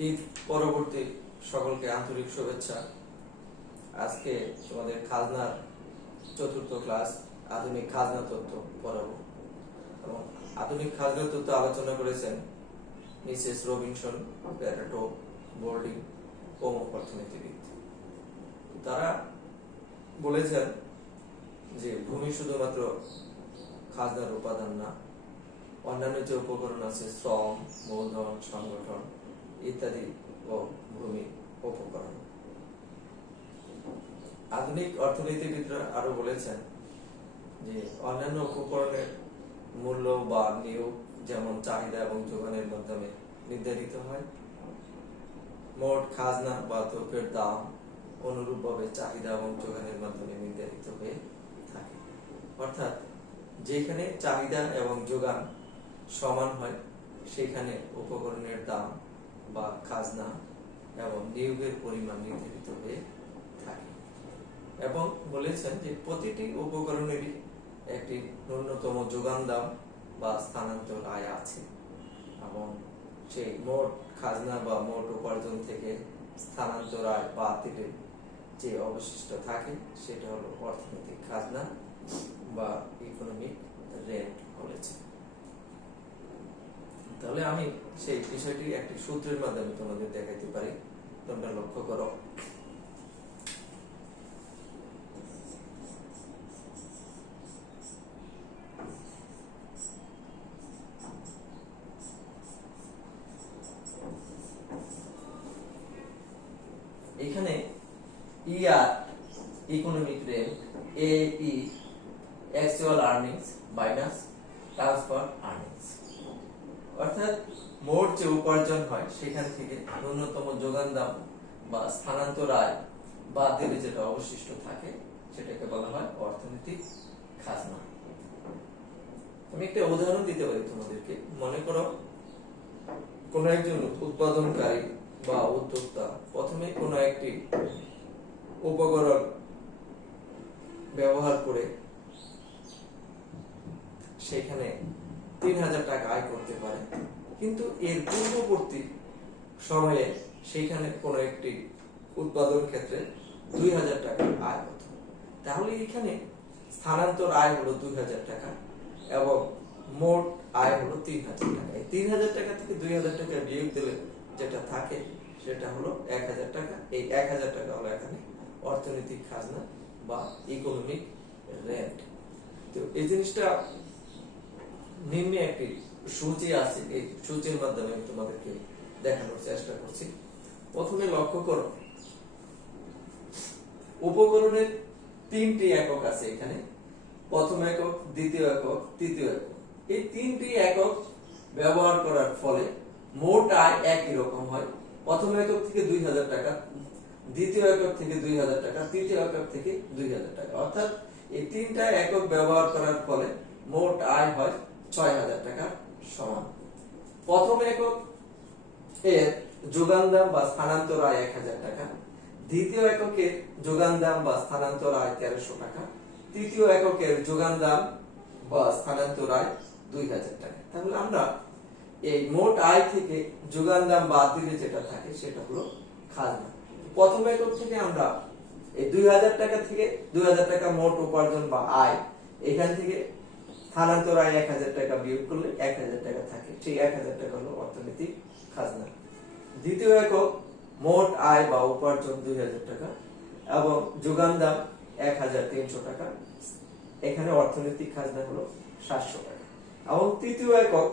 ঈদ পরবর্তী সকলকে আন্তরিক শুভেচ্ছা। আজকে তোমাদের খাজনার চতুর্থ ক্লাস আধুনিক খাজনা তত্ত্ব পড়াবো এবং আধুনিক খাজনা তত্ত্ব আলোচনা করেছেন মিসেস রবিনসন, প্যারাটো, বোর্ডিং, প্রমুখ অর্থনীতিবিদ। তারা বলেছেন যে ভূমি শুধুমাত্র খাজনার উপাদান না, অন্যান্য যে উপকরণ আছে শ্রম, মূলধন, সংগঠন ইত্যাদি ও ভূমি উপকরণ। আধুনিক অর্থনীতিবিদরা আরো বলেছেন যে অন্যান্য উপকরণের মূল্য বা নিয়োগ যেমন চাহিদা এবং যোগানের মাধ্যমে নির্ধারিত হয়, মোট খাজনা বা দ্রব্যের দাম অনুরূপভাবে চাহিদা এবং যোগানের মাধ্যমে নির্ধারিত হয়ে থাকে। অর্থাৎ যেখানে চাহিদা এবং যোগান সমান হয় সেখানে উপকরণের দাম বা খাজনা এবং নিয়োগের পরিমাণ নির্ধারিত হয়ে থাকে এবং বলেছেন যে প্রতিটি উপকরণেরই একটি ন্যূনতম যোগান দাম বা স্থানান্তর আয় আছে এবং সেই মোট খাজনা বা মোট উপার্জন থেকে স্থানান্তর আয় বাদ দিলে যে অবশিষ্ট থাকে সেটা হলো অর্থনৈতিক খাজনা বা ইকোনমিক রেন্ট বলেছে। তাহলে আমি সেই বিষয়টি একটি সূত্রের মাধ্যমে তোমাদের দেখাইতে পারি, তোমরা লক্ষ্য করো। এখানে ইআর ইকোনমিক রেন্ট, এই actual earnings minus transfer earnings, অর্থাৎ মোট যে উপার্জন হয় সেখান থেকে ন্যূনতম যোগান দাম বা স্থানান্তর আয় বাদ দিলে যেটা অবশিষ্ট থাকে সেটাকে বলা হয় অর্থনৈতিক খাজনা। আমি একটা উদাহরণ দিতে পারি তোমাদেরকে। মনে করো কোন একজন উৎপাদনকারী বা উদ্যোক্তা প্রথমে কোন একটি উপকরণ ব্যবহার করে সেখানে ৩,০০০ টাকা আয় করতে পারে, কিন্তু এর পূর্ববর্তী সময়ে সেখানে কোন একটি উৎপাদন ক্ষেত্রে ২,০০০ টাকা আয় হতো। তাহলে এখানে স্থানান্তর আয় হলো ২,০০০ টাকা এবং মোট আয় হলো ৩,০০০ টাকা। এই ৩,০০০ টাকা থেকে ২,০০০ টাকা বিয়োগ দিলে যেটা থাকে সেটা হলো ১,০০০ টাকা। এই ১,০০০ টাকা হলো এখানে অর্থনৈতিক খাজনা বা ইকোনমিক রেন্ট। তো এই জিনিসটা নিম্নে একটি সূচি আছে, এই সূচির মাধ্যমে আমি তোমাদেরকে দেখানোর চেষ্টা করছি। প্রথমে লক্ষ্য করো, উপকরণের ৩টি একক আছে এখানে, প্রথম একক, দ্বিতীয় একক, তৃতীয় একক। এই ৩টি একক ব্যবহার করার ফলে মোট আয় একই রকম হয়। প্রথম একক থেকে ২,০০০ টাকা, দ্বিতীয় একক থেকে ২,০০০ টাকা, তৃতীয় একক থেকে ২,০০০ টাকা। অর্থাৎ এই ৩টা একক ব্যবহার করার ফলে মোট আয় হয় ৬,০০০ টাকা সমান। প্রথম একক এর যোগান দাম বা স্থানান্তর আয় ১,০০০ টাকা, দ্বিতীয় এককের যোগান দাম বা স্থানান্তর আয় ১৩০০ টাকা, তৃতীয় এককের যোগান দাম বা স্থানান্তর আয় ২,০০০ টাকা। তাহলে আমরা এই মোট আয় থেকে যোগান দাম বাদ দিলে যেটা থাকে সেটা হলো খাজনা। প্রথম একক থেকে আমরা এই ২,০০০ টাকা থেকে ২,০০০ টাকা মোট উপার্জন বা আয়, এখান থেকে স্থানান্তর আয় ১,০০০ টাকা বিয়োগ করলে ১,০০০ টাকা থাকে, সেই ১,০০০ টাকা হলো অর্থনৈতিক খাজনা। দ্বিতীয় একক মোট আয় বা উপার্জন ২,০০০ টাকা এবং যোগান দাম ১,৩০০ টাকা, এখানে অর্থনৈতিক খাজনা হলো ৭০০ টাকা। এবং তৃতীয় একক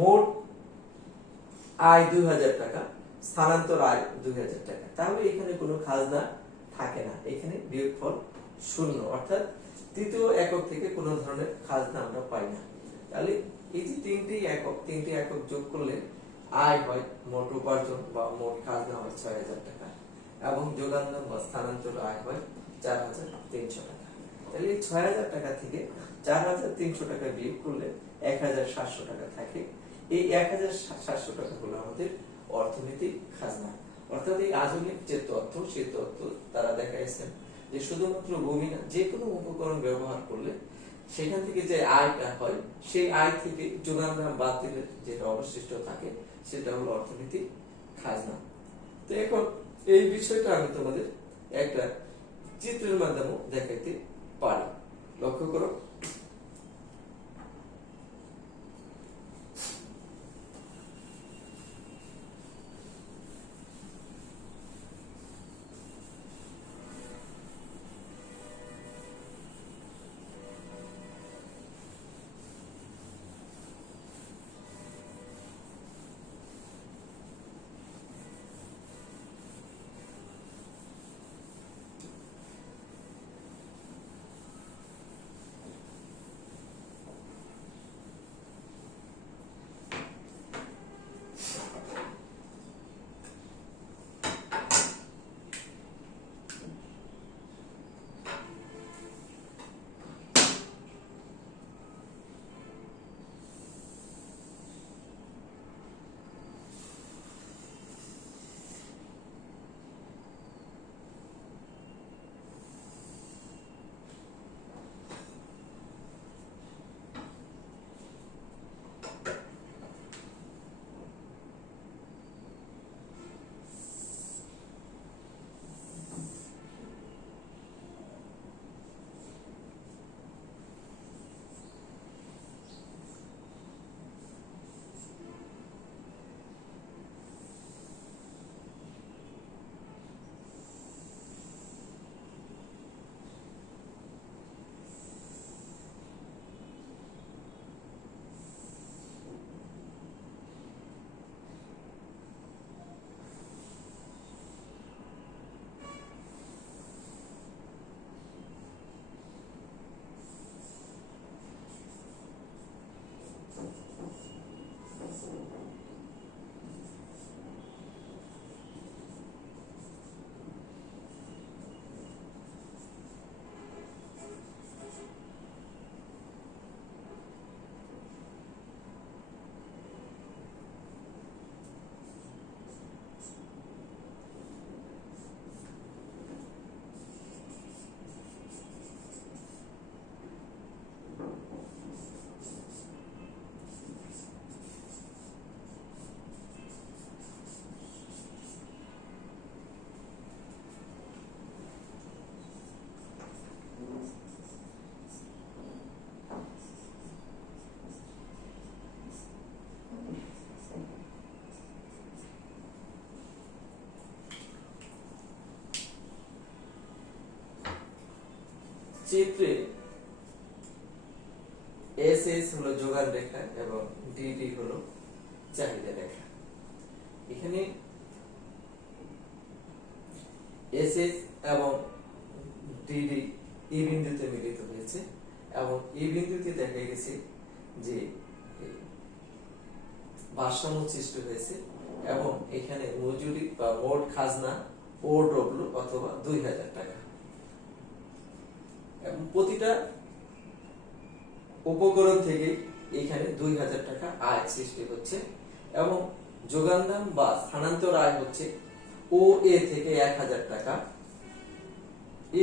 মোট আয় ২,০০০ টাকা, স্থানান্তর আয় ২,০০০ টাকা। তাহলে এখানে কোনো খাজনা থাকে না, এখানে বিয়োগফল ০। অর্থাৎ তৃতীয় একক থেকে কোনো ধরনের খাজনা আমরা পাই না। তাহলে এই যে ৩টি একক যোগ করলে আয় হয়, মোট উপার্জন বা মোট খাজনা হয় ৬,০০০ টাকা এবং যোগান দাম বা স্থানান্তর আয় হয় ৪,৩০০ টাকা। তাহলে এই ৬,০০০ টাকা থেকে ৪,৩০০ টাকা বিয়োগ করলে ১,৭০০ টাকা থাকে। এই ১,৭০০ টাকা হলো আমাদের অর্থনৈতিক খাজনা। অর্থাৎ এই আধুনিক যে তথ্য, সেই তথ্য তারা দেখাইছেন যে শুধুমাত্র ভূমি না, যে কোনো উপকরণ ব্যবহার করলে সেখান থেকে যে আয়টা হয় সেই আয় থেকে যোগান দাম বাদ দিলে যেটা অবশিষ্ট থাকে সেটা হলো অর্থনৈতিক খাজনা। তো এখন এই বিষয়টা আমি তোমাদের একটা চিত্রের মাধ্যমে দেখাইতে পারি। লক্ষ্য করো, চিত্রে এস এস হলো যোগান রেখা এবং ডিডি হলো চাহিদা রেখা। এখানে এস এস এবং ডিডি এই বিন্দুতে মিলিত হয়েছে এবং এই বিন্দুতে দেখা গেছে যে ভারসাম্য সৃষ্টি হয়েছে এবং এখানে মজুরি বা মোট খাজনা OW অথবা 2000 টাকা এবং প্রতিটা উপকরণ থেকে এখানে 2000 টাকা আয় সৃষ্টি হচ্ছে এবং যোগানদান বা স্থানান্তর আয় হচ্ছে OA থেকে 1000 টাকা,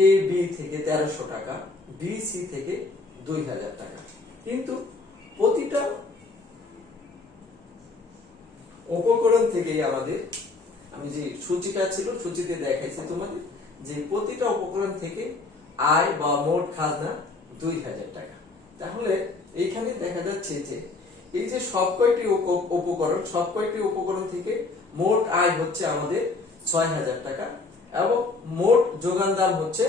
AB থেকে 1300 টাকা, BC থেকে 2000 টাকা। কিন্তু প্রতিটা উপকরণ থেকে আমাদের, আমি যে সূচিটা ছিল সূচিতে দেখাইছি তোমাদের, যে প্রতিটা উপকরণ থেকে আয় বা মোট খাজনা 2000 টাকা। তাহলে এইখানে দেখা যাচ্ছে যে এই যে সব কয়টি উপকরণ থেকে মোট আয় হচ্ছে আমাদের 6000 টাকা এবং মোট যোগান দাম হচ্ছে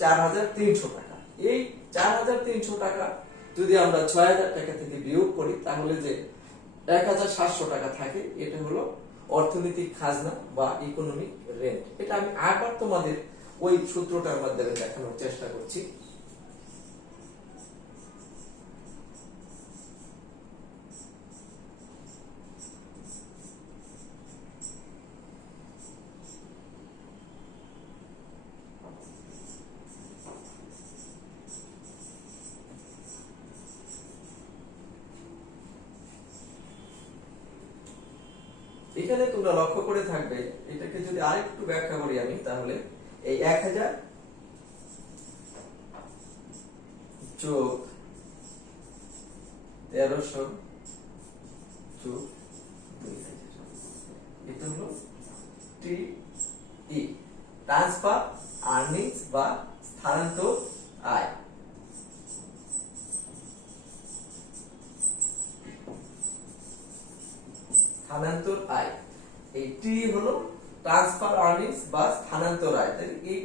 4300 টাকা। এই 4300 টাকা যদি আমরা 6000 টাকা থেকে বিয়োগ করি তাহলে যে 1700 টাকা থাকে, এটা হলো অর্থনৈতিক খাজনা বা ইকোনমিক রেন্ট। এটা আমি আবার তোমাদের ওই সূত্রটার মাধ্যমে দেখানোর চেষ্টা করছি। এখানে তোমরা লক্ষ্য করে থাকবে, এটাকে যদি আরেকটু ব্যাখ্যা করি আমি, তাহলে এই 1000 যোগ 1300 যোগ 2000, এটা হলো ট্রান্সফার আর্নিংস বা স্থানান্তর আয়। স্থানান্তর আয়, এই টি হলো ট্রান্সফার আর্নিংস বা স্থানান্তর আয়। তাহলে এই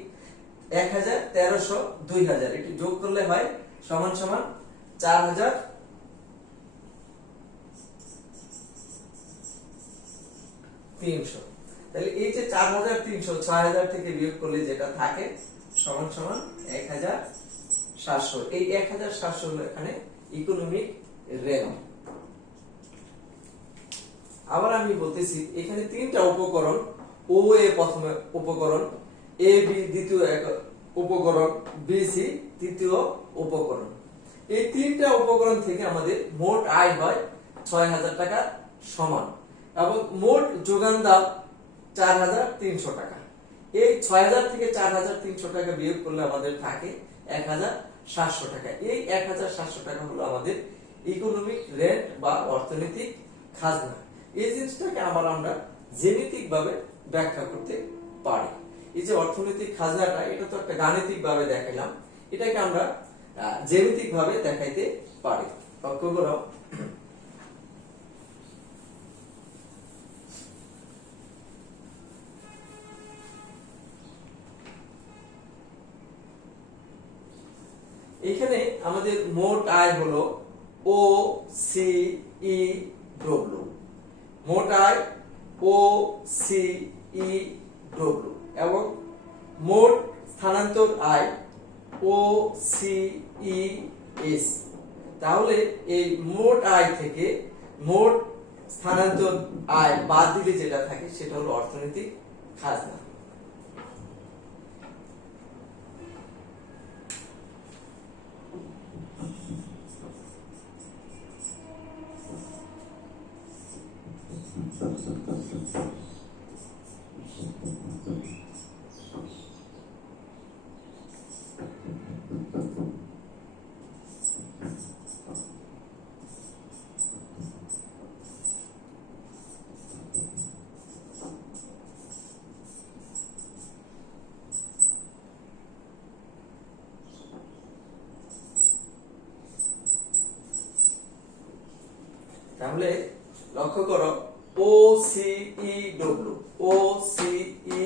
1000, 1300, 2000 এটি যোগ করলে হয় সমান সমান 4300। তাহলে এই যে 4300 6000 থেকে বিয়োগ করলে যেটা থাকে সমান সমান 1700। এই 1700 হলো এখানে ইকোনমিক রেন্ট। আবার আমি বলতেছি এখানে তিনটা উপকরণ, ও এ প্রথম উপকরণ, এ বি দ্বিতীয় উপকরণ, বি সি তৃতীয় উপকরণ। এই তিনটা উপকরণ থেকে আমাদের মোট আয় হয় 6000 টাকা সমান এবং মোট যোগান দাম 4300 টাকা। এই 6000 থেকে 4300 টাকা বিয়োগ করলে আমাদের থাকে 1700 টাকা। এই 1700 টাকা হলো আমাদের ইকোনমিক রেন্ট বা অর্থনৈতিক খাজনা। এই জিনিসটাকে আবার আমরা জ্যামিতিক ভাবে ব্যাখ্যা করতে পারি। এই যে অর্থনৈতিক খাজনাটা, এটা তো একটা গাণিতিক ভাবে দেখাইলাম, এটাকে আমরা জ্যামিতিক ভাবে দেখাইতে পারি। লক্ষ্য করো, এখানে আমাদের মোট আয় হলো ও সি ই ডব্লিউ। মোট আয় ও সি ই ডব্লিউ এবং মোট স্থানান্তর আয় ও সি ই এস। তাহলে এই মোট আয় থেকে মোট স্থানান্তর আয় বাদ দিলে যেটা থাকে সেটা হলো অর্থনৈতিক খাজনা। তাহলে লক্ষ্য করো, ও সি ই ডব্লিউ, ও সি ই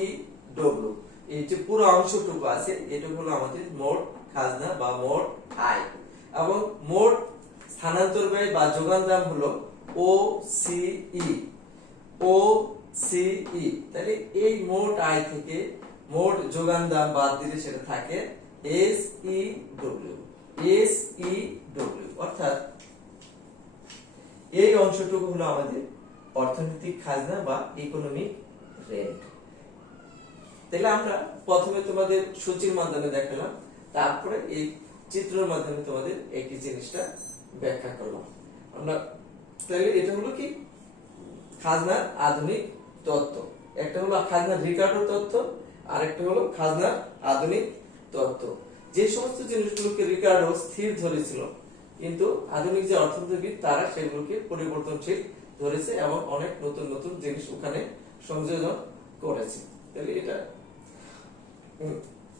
ডব্লিউ, এই যে পুরো অংশটুকু আছে এটা হলো আমাদের মোট খাজনা বা মোট আয় এবং মোট স্থানান্তর ব্যয় বা যোগান দাম হলো ও সি ই, ও সি ই। তাহলে এই মোট আয় থেকে মোট যোগান দাম বাদ দিলে সেটা থাকে S E W, S E W. অর্থাৎ এই অংশটুকু হলো আমাদের অর্থনৈতিক খাজনা বা ইকোনমিক রেন্ট। তাহলে আমরা প্রথমে তোমাদের সূচির মাধ্যমে দেখালাম, তারপরে এই চিত্রের মাধ্যমে তোমাদের একই জিনিসটা ব্যাখ্যা করলাম আমরা। তাহলে এটা হলো কি খাজনার আধুনিক তত্ত্ব। একটা হলো খাজনার রিকার্ডো তত্ত্ব, আর একটা হলো খাজনার আধুনিক তত্ত্ব। যে সমস্ত জিনিসগুলোকে রিকার্ডো স্থির ধরেছিল, কিন্তু আধুনিক যে অর্থনীতিবিদ তারা সেগুলোকে পরিবর্তনশীল ধরেছে এবং অনেক নতুন নতুন জিনিস ওখানে সংযোজন করেছে। তাহলে এটা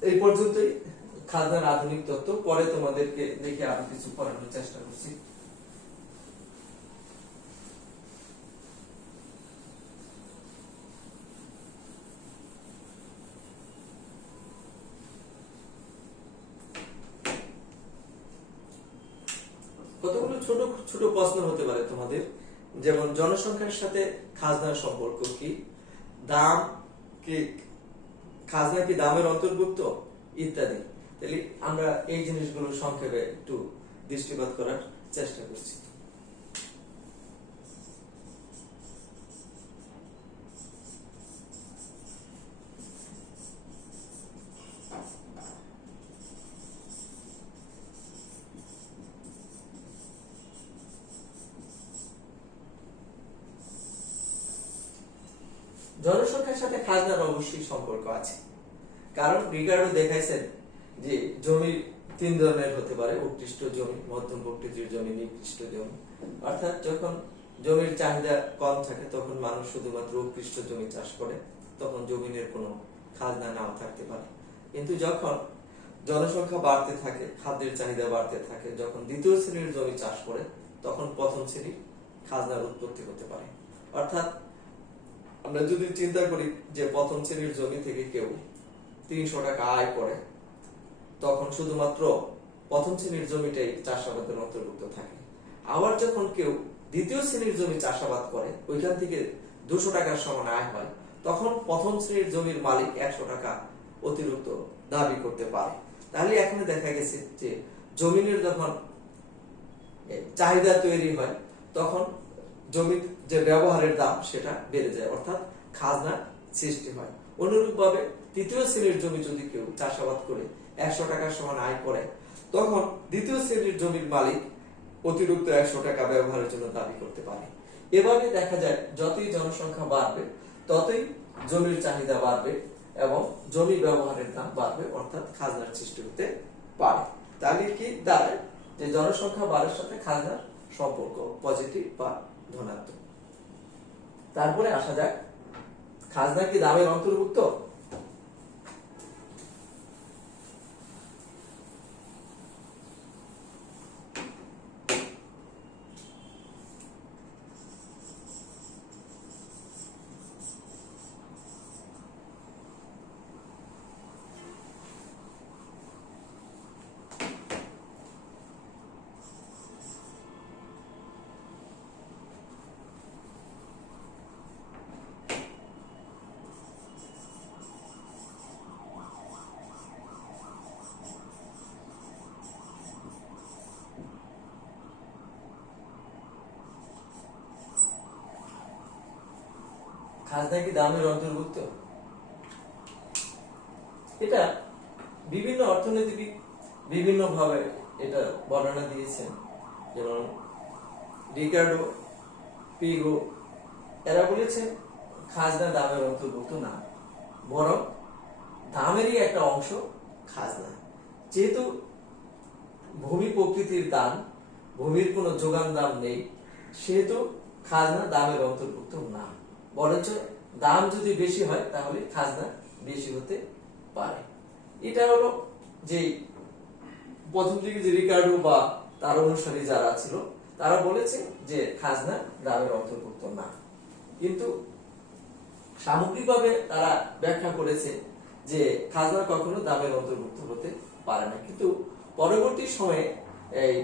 এই পর্যন্তই খাজনার আধুনিক তত্ত্ব। পরে তোমাদেরকে দেখে আরো কিছু পড়ানোর চেষ্টা করছি। কতগুলো ছোট ছোট প্রশ্ন হতে পারে তোমাদের, যেমন জনসংখ্যার সাথে খাজনার সম্পর্ক কি, দাম কি, খাজনা কি দামের অন্তর্ভুক্ত, ইত্যাদি। তাহলে আমরা এই জিনিসগুলো সংক্ষেপে একটু দৃষ্টিপাত করার চেষ্টা করছি। জনসংখ্যার সাথে খাজনার অবশ্যই সম্পর্ক আছে, কারণ রিকার্ডো দেখাইছেন যে জমি তিন ধরনের হতে পারে, উৎকৃষ্ট জমি, মধ্যম প্রকৃতির জমি, নিকৃষ্ট জমি। অর্থাৎ যখন জমির চাহিদা কম থাকে তখন মানুষ শুধুমাত্র উৎকৃষ্ট জমি চাষ করে, তখন জমিনের কোনো খাজনা নাও থাকতে পারে। কিন্তু যখন জনসংখ্যা বাড়তে থাকে, খাদ্যের চাহিদা বাড়তে থাকে, যখন দ্বিতীয় শ্রেণীর জমি চাষ করে, তখন প্রথম শ্রেণীর খাজনার উৎপত্তি হতে পারে। অর্থাৎ আমরা যদি চিন্তা করি যে প্রথম শ্রেণীর জমি থেকে কেউ 300 টাকা আয় করে, তখন শুধুমাত্র প্রথম শ্রেণীর জমিটাই চাষাবাদের অন্তর্ভুক্ত থাকে। আবার যখন কেউ দ্বিতীয় শ্রেণীর জমি চাষাবাদ করে, ওইখান থেকে 200 টাকার সমান আয় হয়, তখন প্রথম শ্রেণীর জমির মালিক 100 টাকা অতিরিক্ত দাবি করতে পারে। তাহলে এখানে দেখা গেছে যে জমিনের যখন চাহিদা তৈরি হয়, তখন জমির যে ব্যবহারের দাম সেটা বেড়ে যায়, অর্থাৎ খাজনা সৃষ্টি হয়। অনুরূপভাবে তৃতীয় শ্রেণীর জমি যদি কেউ চাষাবাদ করে 100 টাকার সমান আয় করে, তখন দ্বিতীয় শ্রেণীর জমির মালিক অতিরিক্ত 100 টাকা ব্যবহারের জন্য দাবি করতে পারে। এভাবে দেখা যায় যতই জনসংখ্যা বাড়বে ততই জমির চাহিদা বাড়বে এবং জমি ব্যবহারের দাম বাড়বে, অর্থাৎ খাজনার সৃষ্টি হতে পারে। তাহলে কি দাঁড়ায় যে জনসংখ্যা বাড়ার সাথে খাজনার সম্পর্ক পজিটিভ বা ধনাত্মক। তারপরে আসা যাক, খাজনা কি দামের অন্তর্ভুক্ত? খাজনা কি দামের অন্তর্ভুক্ত? এটা বিভিন্ন অর্থনীতিবিদ বিভিন্ন ভাবে এটা বর্ণনা দিয়েছেন। যেমন রিকার্ডো, পিগো, এরা বলেছেন খাজনা দামের অন্তর্ভুক্ত না, বরং দামেরই একটা অংশ খাজনা। যেহেতু ভূমি প্রকৃতির দান, ভূমির কোনো যোগান দাম নেই, সেহেতু খাজনা দামের অন্তর্ভুক্ত না। বরঞ্চ দাম যদি বেশি হয় তাহলে খাজনা বেশি হতে পারে। এটা হলো যে প্রথম দিকে যে রিকার্ডো বা তার অনুসারী যারা ছিল তারা বলেছে যে খাজনা দামের অন্তর্ভুক্ত না, কিন্তু সামগ্রিকভাবে তারা ব্যাখ্যা করেছে যে খাজনা কখনো দামের অন্তর্ভুক্ত হতে পারে না। কিন্তু পরবর্তী সময়ে এই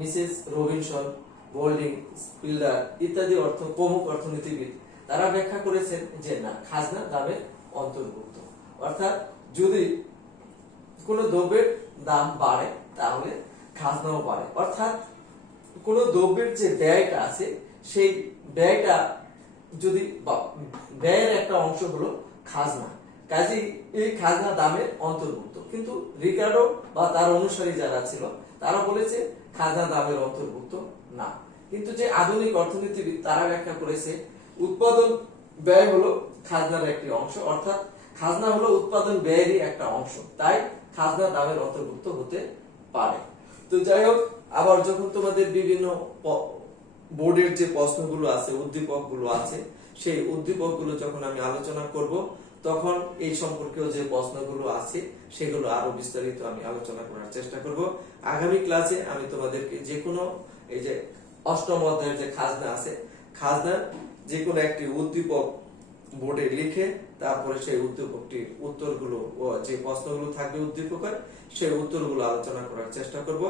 মিসেস রবিনসন, গোল্ডিং, স্পিল্ডার ইত্যাদি প্রমুখ অর্থনীতিবিদ তারা ব্যাখ্যা করেছেন যে না, খাজনা দামের অন্তর্ভুক্ত। অর্থাৎ যদি কোনো দ্রব্যের দাম বাড়ে তাহলে খাজনাও বাড়ে। অর্থাৎ কোনো দ্রব্যের যে ব্যয়টা আছে সেই ব্যয়টা যদি ব্যয়ের একটা অংশ হলো খাজনা, কাজেই এই খাজনা দামের অন্তর্ভুক্ত। কিন্তু রিকার্ডো বা তার অনুসারী যারা ছিল তারা বলেছে খাজনা দামের অন্তর্ভুক্ত না। কিন্তু যে আধুনিক অর্থনীতিবিদ তারা ব্যাখ্যা করেছে উৎপাদন ব্যয় হলো খাজনার একটি অংশ, অর্থাৎ খাজনা হলো উৎপাদন ব্যয়েরই একটা অংশ, তাই খাজনা দামের অন্তর্ভুক্ত হতে পারে। তো যাই হোক, আবার যখন তোমাদের বিভিন্ন বোর্ডের যে প্রশ্নগুলো আছে, উদ্দীপকগুলো আছে, সেই উদ্দীপকগুলো যখন আমি আলোচনা করব, তখন এই সম্পর্কেও যে প্রশ্নগুলো আছে সেগুলো আরো বিস্তারিত আমি আলোচনা করার চেষ্টা করব। আগামী ক্লাসে আমি তোমাদেরকে যে কোনো এই যে অষ্টম অধ্যায়ের যে খাজনা আছে, খাজনার যে কোনো একটি উদ্দীপক বোর্ডে লিখে তারপরে সেই উদ্দীপকটির উত্তরগুলো ও যে প্রশ্নগুলো থাকবে উদ্দীপকের সেই উত্তরগুলো আলোচনা করার চেষ্টা করব।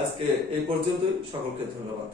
আজকে এই পর্যন্তই, সকলকে ধন্যবাদ।